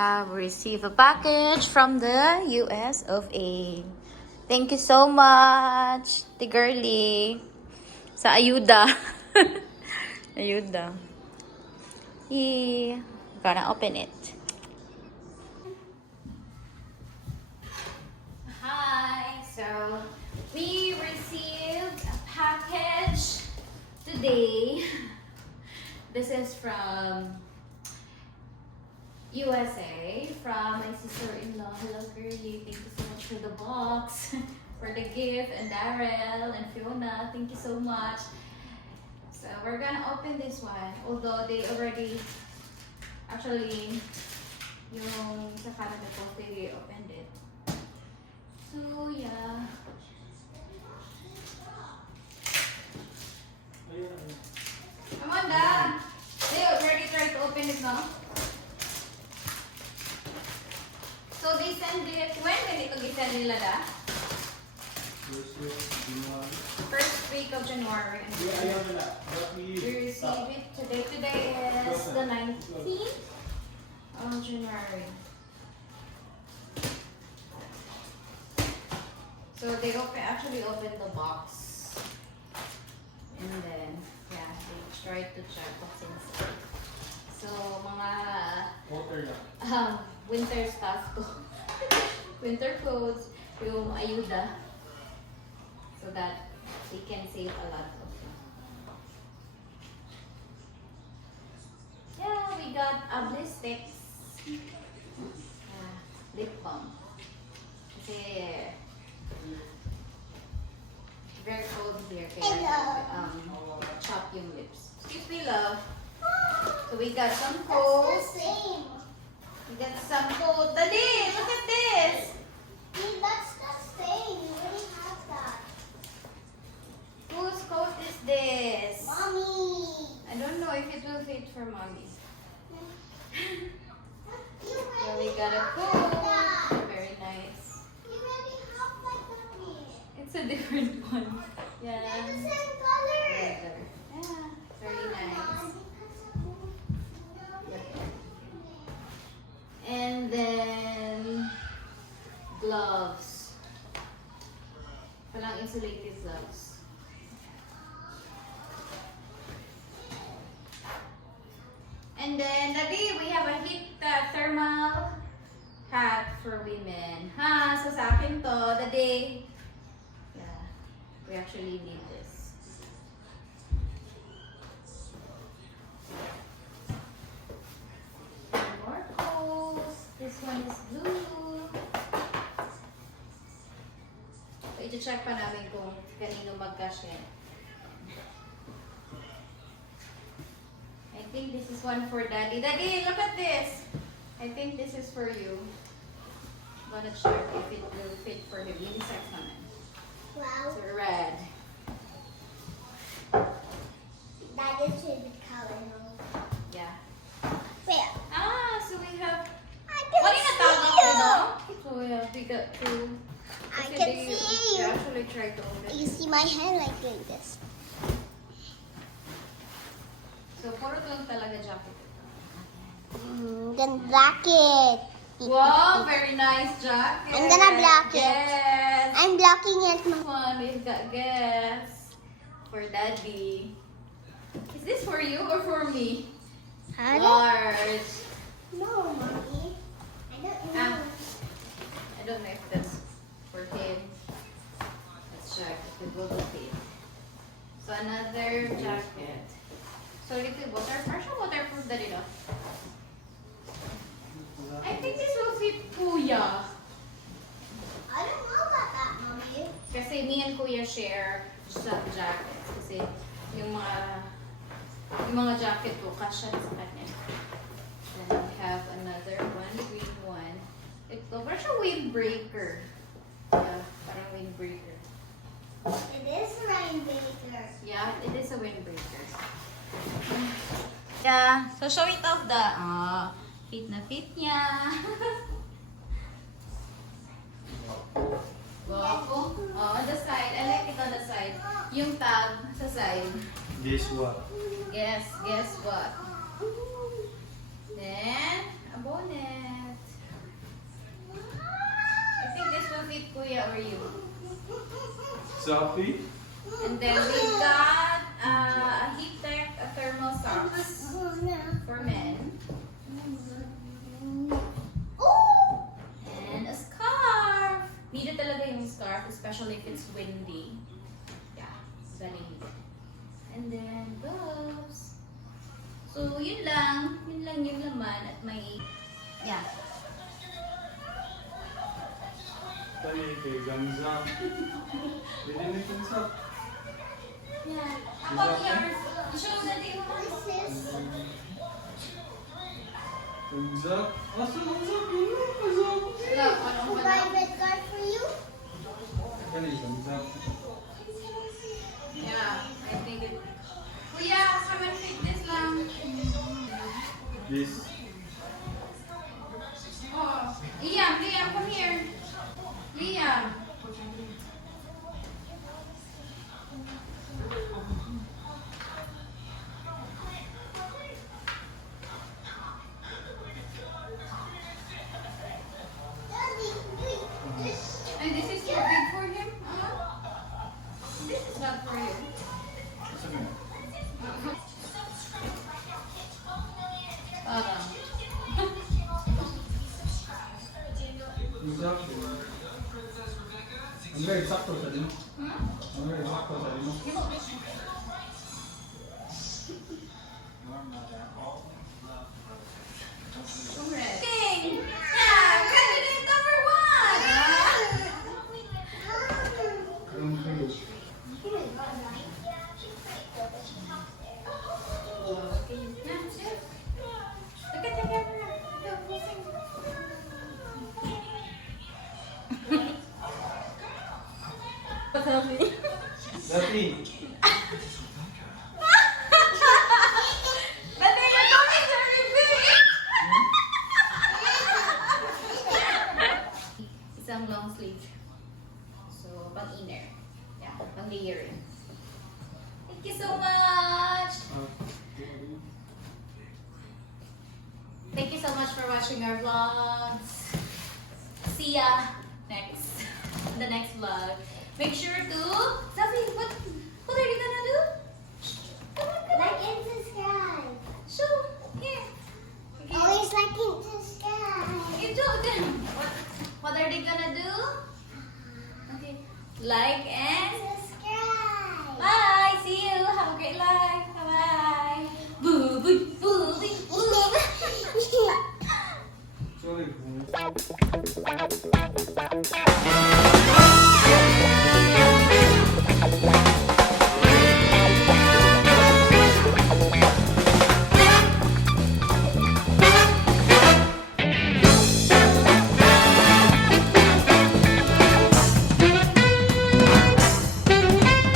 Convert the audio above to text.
have received a package from the US of A. Thank you so much, the girly, sa ayuda. Ayuda. Gonna open it. Hi, so we received a package today. This is from USA, from my sister-in-law. Hello, girly. Thank you so much for the box, for the gift, and Darrell and Fiona. Thank you so much. So we're gonna open this one, although they already, actually, yung sa Canada Post, they opened it. So yeah. Amanda, they already tried to open it now. So they send it, when ito gisend nila da? First week of January. We received it today. Today is the 19th of January. So they actually opened the box. And then, yeah, they tried to check what's inside. So, mga winter stuff to. Winter clothes, yung ayuda. So that they can save a lot of yeah, we got bliss sticks. Lip balm. Kasi very cold here. Kaya chop yung lips. Excuse me, love. So we got some coats. We got some coats. Daddy, look at this. That's the same. You already have that. Whose coat is this? Mommy. I don't know if it will fit for mommy. So we got a coat. Very nice. You already have like that. It's a different one. Yeah. It's the same color. Leather. Yeah. Very nice. Yep. And then gloves. Walang insulated gloves. And then, Daddy, we have a heat thermal hat for women. Ha, so sa akin to, Daddy. Yeah, we actually need this. More coats. This one is blue. So, i-check pa namin kung kanino magkasya. I think this is one for Daddy. Daddy, look at this. I think this is for you. I'm gonna check if it will fit for him. Unisex naman. Wow. It's red. That is the color. Yeah. Wait. So we have. I can What in a tawag see you. no? So yeah, we got two. I Kasi can they see you. actually tried to open You it. see my hand like doing this. So puro doon talaga jacket. Then black it. Wow, very nice jacket. I'm gonna block it. Yes. I'm blocking it. This one we've got guess for Daddy. Is this for you or for me? Large. No, mommy. I don't know. I don't know if that's for him. Let's check if it will fit. So another jacket. So little partial waterproof that ito. I think this will fit Kuya. I don't know about that, mommy. Kasi me and Kuya share some jackets. Kasi yung mga jacket ko kasya sa kanya. Then we have another one, green one. Ito, parang siya windbreaker. Yeah, parang windbreaker. It is a rainmaker. Yeah, it is a windbreaker. Yeah, so show it off the fit na fit niya. Guwapo. On the side. I like it on the side. Yung tag sa side. Guess what? Guess what? Then, a bonnet. you. Sophie? And then we got a heat tech, a thermal socks for men. And a scarf. Needed talaga yung scarf, especially if it's windy. Yeah, very needed. And then gloves. So, yun lang yung laman at may, yeah. Tayo kay Ganza. Bili na Ganza. Yeah. How about yours? Show that you want. Ganza? Asa Ganza? Ganza? Private card for you? Kani Ganza. Yeah, I think it. Kuya, come and fit this lang. This. Oh, Liam, come here. Liam. And this is too big for him? This is not for you. Asa ka? Ganza. Ang gaya sakto sa din. Ang gaya sakto sa din. King! Yeah, candidate number 1! Ang kayo. Look at the camera. Go, sing. Dati. But then you're going to repeat. Isang long sleeve. So, pang inner. Yeah, pang layering. Thank you so much. Thank you so much for watching our vlogs. See ya next, the next vlog. Make sure to, Sabi, what are you gonna do? Come on, come on. Like and subscribe. Show, here. Okay. Always like and subscribe. You do them. What are they gonna do? Okay. Like and Subscribe. bye. See you. Have a great life. Bye. Boo boo boo boo boo. Sorry.